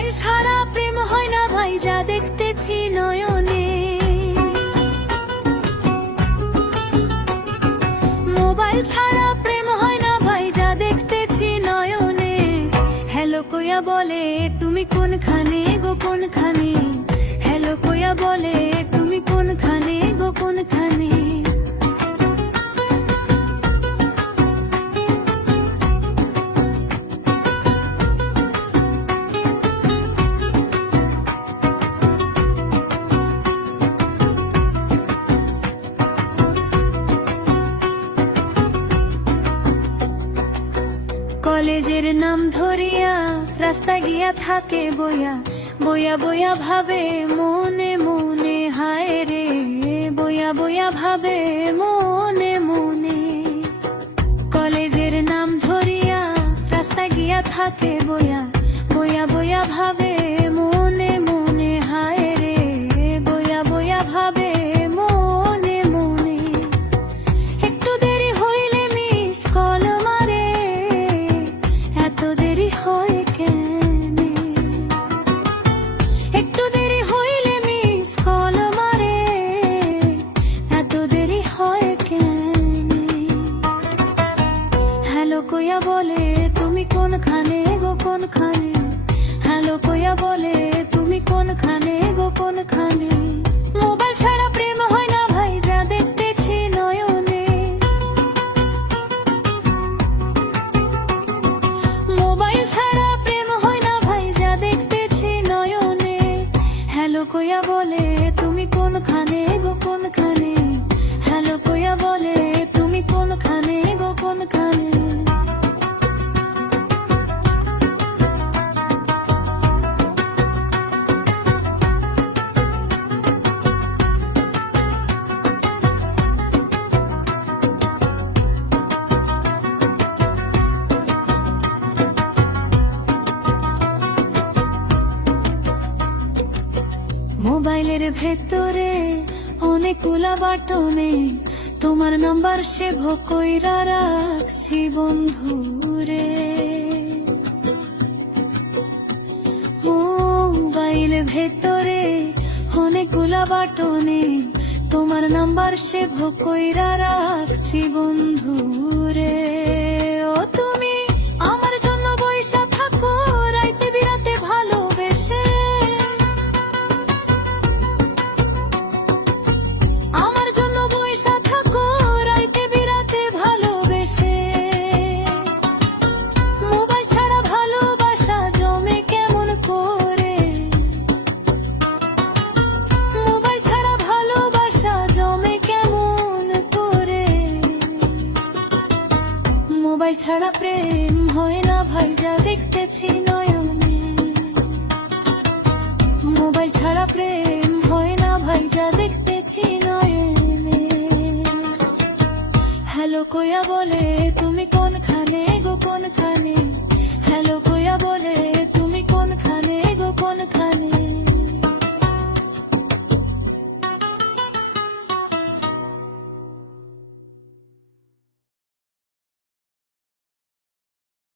Mobile ছাড়া প্রেম হয় না ভাই, যা দেখতেছি নয়নে। মোবাইল ছাড়া প্রেম হয় না ভাই, যা দেখতেছি নয়নে। হ্যালো কইয়া বলে তুমি কোনখানে গো কোনখানে, হ্যালো কইয়া বলে তুমি কোনখানে গো কোনখানে। কলেজের নাম ধরিয়া রাস্তা গিয়া থাকে বইয়া, বইয়া বইয়া ভাবে মনে মনে, হায় রে বইয়া বইয়া ভাবে মনে মনে। কলেজের নাম ধরিয়া রাস্তা গিয়া থাকে বইয়া, বইয়া বইয়া ভাবে মনে মনে, হায় রে বইয়া বইয়া ভাবে মনে মনে। একটু দেরি হইলে মিস কল মারে, এত দেরি হয় কেনে? একটু দেরি হইলে মিস কল মারে, এত দেরি হয় কেনে? হ্যালো কইয়া বলে তুমি কোনখানে গো কোনখানে, হ্যালো কইয়া বলে তুমি কোনখানে গো কোনখানে। মোবাইল ছাড়া প্রেম হয় না ভাই, যা দেখতেছি নয়নে। মোবাইল ছাড়া প্রেম হয় না ভাই, যা দেখতেছি নয়নে। হ্যালো কইয়া বলে তুমি কোনখানে গো কোনখানে, হ্যালো কইয়া বলে তুমি কোনখানে গো কোনখানে। মোবাইলের ভেতরে অনেকগুলা বাটনে তোমার নাম্বার সেভ কইরা রাখছি বন্ধুরে। মোবাইল ভেতরে অনেকগুলা বাটনে তোমার নাম্বার সেভ কইরা রাখছি বন্ধুরে। ও তুমি আমার জন্য বইসা থাকো রাইতে বিরাতে ভালোবেসে, আমার জন্য বইসা থাকো রাইতে বিরাতে ভালোবেসে। মোবাইল ছাড়া ভালোবাসা জমে কেমন করে, মোবাইল ছাড়া ভালোবাসা জমে কেমন করে। মোবাইল ছাড়া প্রেম হয় না ভাই, যা দেখতেছি নয়নে। মোবাইল ছাড়া প্রেম হয় না ভাই, যা দেখতেছি নয়নে। হ্যালো কইয়া বলে তুমি কোনখানে গো কোনখানে, হ্যালো কইয়া বলে